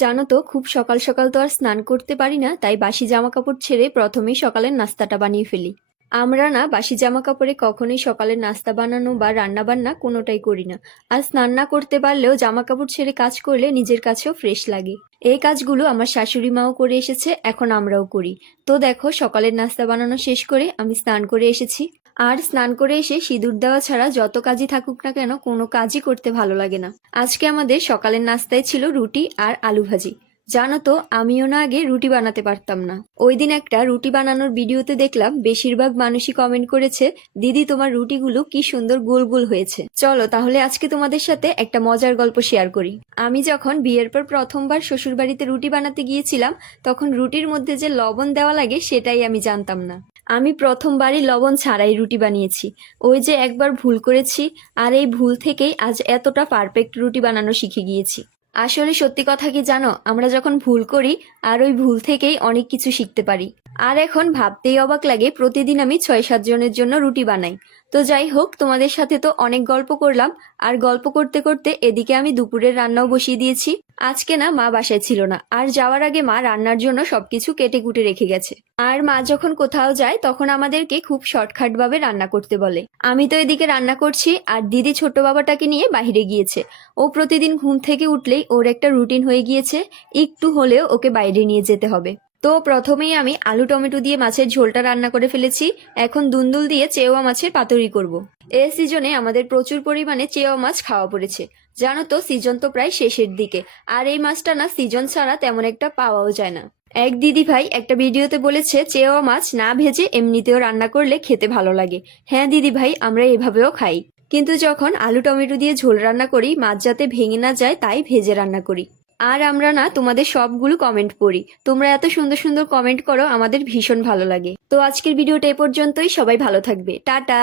জানো তো খুব সকাল সকাল তো আর স্নান করতে পারি না, তাই বাসি জামা কাপড় ছেড়ে প্রথমেই সকালের নাস্তাটা বানিয়ে ফেলি। আমরা না বাসি জামা কাপড়ে কখনোই সকালের নাস্তা বানানো বা রান্না বান্না কোনোটাই করি না। আর স্নান না করতে পারলেও জামা কাপড় ছেড়ে কাজ করলে নিজের কাছেও ফ্রেশ লাগে। এই কাজগুলো আমার শাশুড়ি মাও করে এসেছে, এখন আমরাও করি। তো দেখো, সকালের নাস্তা বানানো শেষ করে আমি স্নান করে এসেছি। আর স্নান করে এসে সিঁদুর দেওয়া ছাড়া যত কাজই থাকুক না কেন, কোনো কাজই করতে ভালো লাগে না। আজকে আমাদের সকালের নাস্তায় ছিল রুটি আর আলু ভাজি। জানো তো, আমিও না আগে রুটি বানাতে পারতাম না। ওই দিন একটা রুটি বানানোর ভিডিওতে দেখলাম বেশিরভাগ মানুষই কমেন্ট করেছে, দিদি তোমার রুটিগুলো কি সুন্দর গোল গোল হয়েছে। চলো তাহলে আজকে তোমাদের সাথে একটা মজার গল্প শেয়ার করি। আমি যখন বিয়ের পর প্রথমবার শ্বশুর বাড়িতে রুটি বানাতে গিয়েছিলাম, তখন রুটির মধ্যে যে লবণ দেওয়া লাগে সেটাই আমি জানতাম না। আমি প্রথমবারই লবণ ছাড়াই রুটি বানিয়েছি। ওই যে একবার ভুল করেছি, আর এই ভুল থেকেই আজ এতটা পারফেক্ট রুটি বানানো শিখে গিয়েছি। আসলে সত্যি কথা কি জানো, আমরা যখন ভুল করি আর ওই ভুল থেকেই অনেক কিছু শিখতে পারি। আর এখন ভাবতেই অবাক লাগে, প্রতিদিন আমি 6-7 জনের জন্য রুটি বানাই। তো যাই হোক, তোমাদের সাথে তো অনেক গল্প করলাম। আর গল্প করতে করতে এদিকে আমি দুপুরের রান্নাও বসিয়ে দিয়েছি। আজকে না মা বাসায় ছিল না, আর যাওয়ার আগে মা রান্নার জন্য সবকিছু কেটে কুটে রেখে গেছে। আর মা যখন কোথাও যায় তখন আমাদেরকে খুব শর্টকাট ভাবে রান্না করতে বলে। আমি তো এদিকে রান্না করছি, আর দিদি ছোট বাবাটাকে নিয়ে বাইরে গিয়েছে। ও প্রতিদিন ঘুম থেকে উঠলেই ওর একটা রুটিন হয়ে গিয়েছে, একটু হলেও ওকে বাইরে নিয়ে যেতে হবে। তো প্রথমেই আমি আলু টমেটো দিয়ে মাছের ঝোলটা রান্না করে ফেলেছি। এখন দুন্দুল দিয়ে চেওয়া মাছের পাতুরি করব। এই সিজনে আমাদের প্রচুর পরিমাণে চেওয়া মাছ খাওয়া পড়েছে। জানো তো, সিজন তো প্রায় শেষের দিকে, আর এই মাছটা না সিজন ছাড়া তেমন একটা পাওয়াও যায় না। এক দিদি ভাই একটা ভিডিওতে বলেছে, চেওয়া মাছ না ভেজে এমনিতেও রান্না করলে খেতে ভালো লাগে। হ্যাঁ দিদি ভাই, আমরা এভাবেও খাই। কিন্তু যখন আলু টমেটো দিয়ে ঝোল রান্না করি, মাছ যাতে ভেঙে না যায় তাই ভেজে রান্না করি। আর আমরা না তোমাদের সবগুলো কমেন্ট পড়ি। তোমরা এত সুন্দর সুন্দর কমেন্ট করো, আমাদের ভীষণ ভালো লাগে। তো আজকের ভিডিওটা এ পর্যন্তই। সবাই ভালো থাকবে, টাটা।